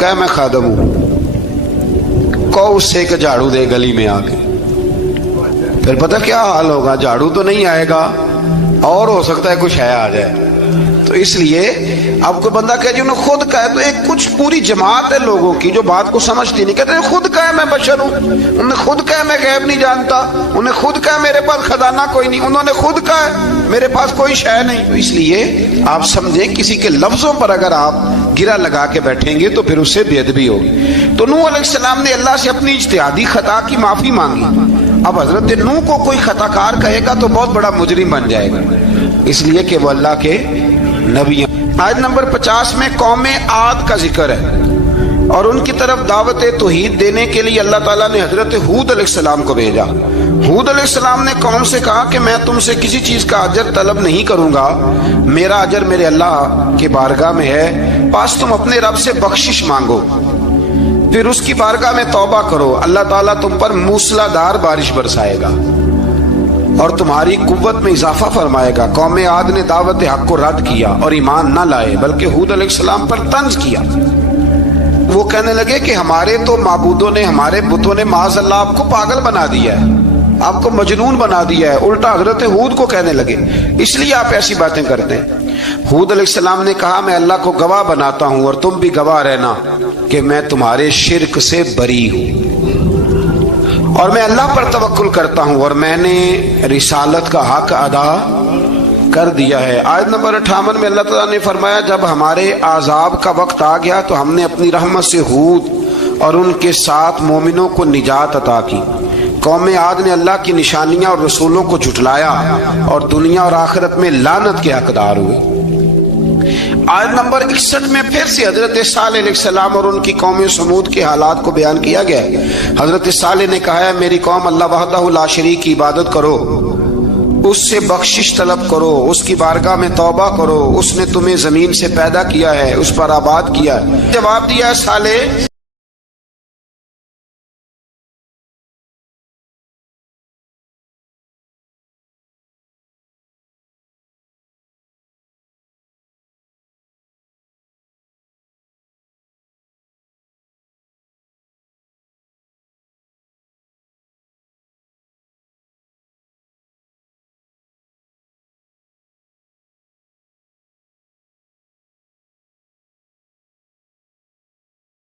کہا میں خادم ہوں، کہو اس سے کہ جھاڑو دے گلی میں آ کے، پھر پتہ کیا حال ہوگا، جھاڑو تو نہیں آئے گا اور ہو سکتا ہے کچھ ہے آ جائے۔ تو اس لیے اب کوئی بندہ کہے جی انہوں نے خود کہا ہے، تو ایک کچھ پوری جماعت ہے لوگوں کی جو بات کو سمجھتی نہیں، کہتے ہیں خود کہا میں بشر ہوں، انہوں نے خود کہا میں غیب نہیں جانتا، انہوں نے خود کہا میرے پاس خزانہ کوئی نہیں، انہوں نے خود کہا میرے پاس کوئی شے نہیں۔ تو اس لیے آپ سمجھیں کسی کے لفظوں پر اگر آپ گرا لگا کے بیٹھیں گے تو پھر اس سے بے ادبی ہوگی۔ تو نوح علیہ السلام نے اللہ سے اپنی اجتہادی خطا کی معافی مانگی۔ اب حضرت نوح کو کوئی خطا کار کہے گا تو بہت بڑا مجرم بن جائے گا، اس لیے کہ وہ اللہ کے نبی۔ آیت نمبر 50 میں قوم عاد کا ذکر ہے اور ان کی طرف دعوت توحید دینے کے لیے اللہ تعالیٰ نے حضرت ہود علیہ السلام کو بھیجا۔ ہود علیہ السلام نے قوم سے کہا کہ میں تم سے کسی چیز کا اجر طلب نہیں کروں گا، میرا اجر میرے اللہ کی بارگاہ میں ہے، بس تم اپنے رب سے بخشش مانگو، پھر اس کی بارگاہ میں توبہ کرو، اللہ تعالیٰ تم پر موسلا دار بارش برسائے گا اور تمہاری قوت میں اضافہ فرمائے گا۔ قوم عاد نے دعوت حق کو رد کیا اور ایمان نہ لائے، بلکہ ہود علیہ السلام پر طنز کیا۔ وہ کہنے لگے کہ ہمارے تو معبودوں نے، ہمارے بتوں نے معاذ اللہ آپ کو پاگل بنا دیا ہے، آپ کو مجنون بنا دیا ہے، الٹا حضرت ہود کو کہنے لگے، اس لیے آپ ایسی باتیں کرتے ہیں۔ ہود علیہ السلام نے کہا میں اللہ کو گواہ بناتا ہوں اور تم بھی گواہ رہنا کہ میں تمہارے شرک سے بری ہوں اور میں اللہ پر توکل کرتا ہوں اور میں نے رسالت کا حق ادا کر دیا ہے۔ آیت نمبر 58 میں اللہ تعالیٰ نے فرمایا جب ہمارے عذاب کا وقت آ گیا تو ہم نے اپنی رحمت سے ہود اور ان کے ساتھ مومنوں کو نجات عطا کی۔ قوم عاد نے اللہ کی نشانیاں اور رسولوں کو جھٹلایا اور دنیا اور آخرت میں لعنت کے حقدار ہوئے۔ آیت نمبر 61 میں پھر سے حضرت صالح علیہ السلام اور ان کی قوم سمود کے حالات کو بیان کیا گیا ہے۔ حضرت صالح نے کہا ہے میری قوم اللہ وحدہ لا شریک کی عبادت کرو، اس سے بخشش طلب کرو، اس کی بارگاہ میں توبہ کرو، اس نے تمہیں زمین سے پیدا کیا ہے، اس پر آباد کیا ہے۔ جواب دیا ہے صالح